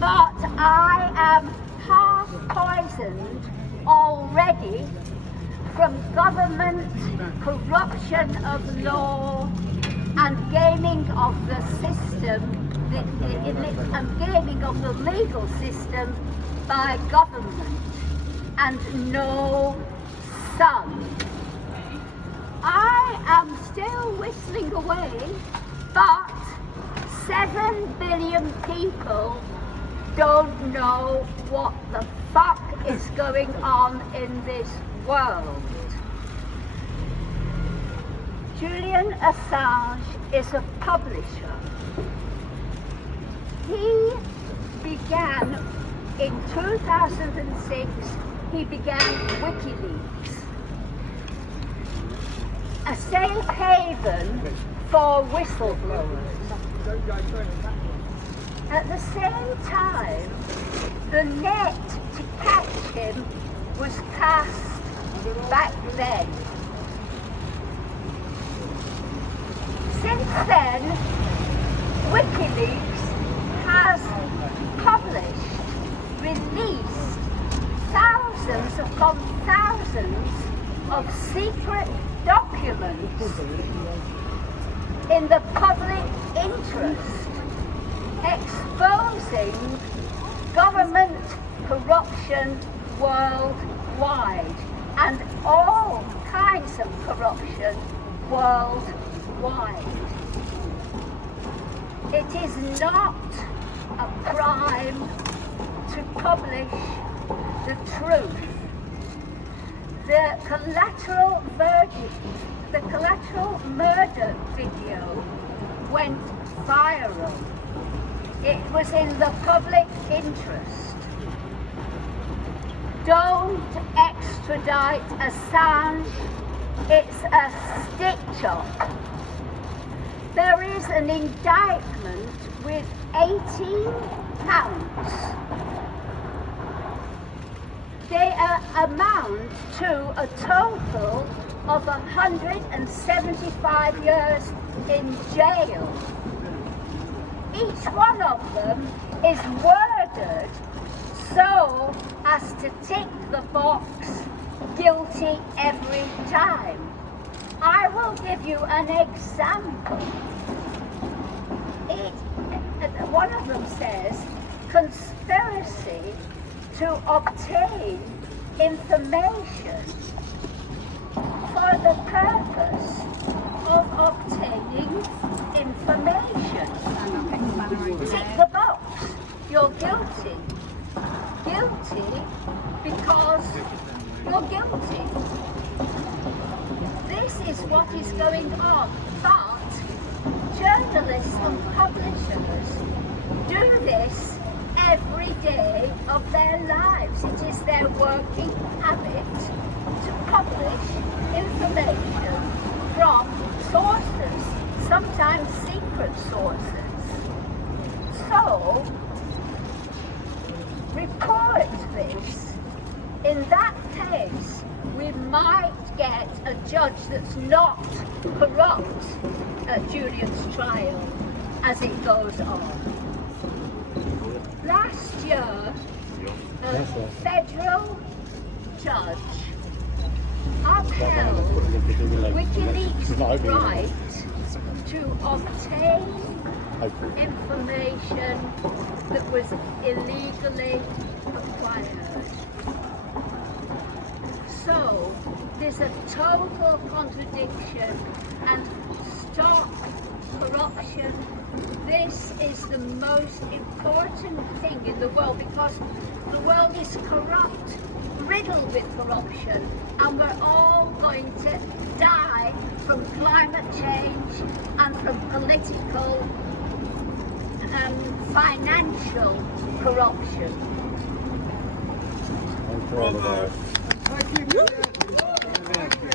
But I am half poisoned already from government corruption of law and gaming of the system, and gaming of the legal system by government, and no sun. I am still whistling away, but 7 billion people don't know what the fuck is going on in this world. Julian Assange is a publisher. He began in 2006, he began WikiLeaks, a safe haven for whistleblowers. At the same time, the net to catch him was cast back then. Since then, WikiLeaks has published, released thousands upon thousands of secret documents in the public interest, exposing government corruption worldwide and all kinds of corruption worldwide. It is not a crime to publish the truth. The collateral murder video went viral. It was in the public interest. Don't extradite Assange. It's a stitch-up. There is an indictment with 18 counts. They amount to a total of 175 years in jail. Each one of them is worded so as to tick the box guilty every time. I will give you an example. One of them says conspiracy to obtain information for the purpose of obtaining information. Tick the box. You're guilty. Guilty because you're guilty. This is what is going on. But journalists and publishers do this every day of their lives. It is their working habit to publish information from sources, sometimes secret sources. So, report this. In that case, we might get a judge that's not corrupt at Julian's trial as it goes on. Last year, a federal judge upheld WikiLeaks' right to obtain information that was illegally acquired. So, there's a total contradiction, and stop corruption. This is the most important thing in the world, because the world is corrupt, riddled with corruption, and we're all going to die from climate change and from political and financial corruption. Thank you.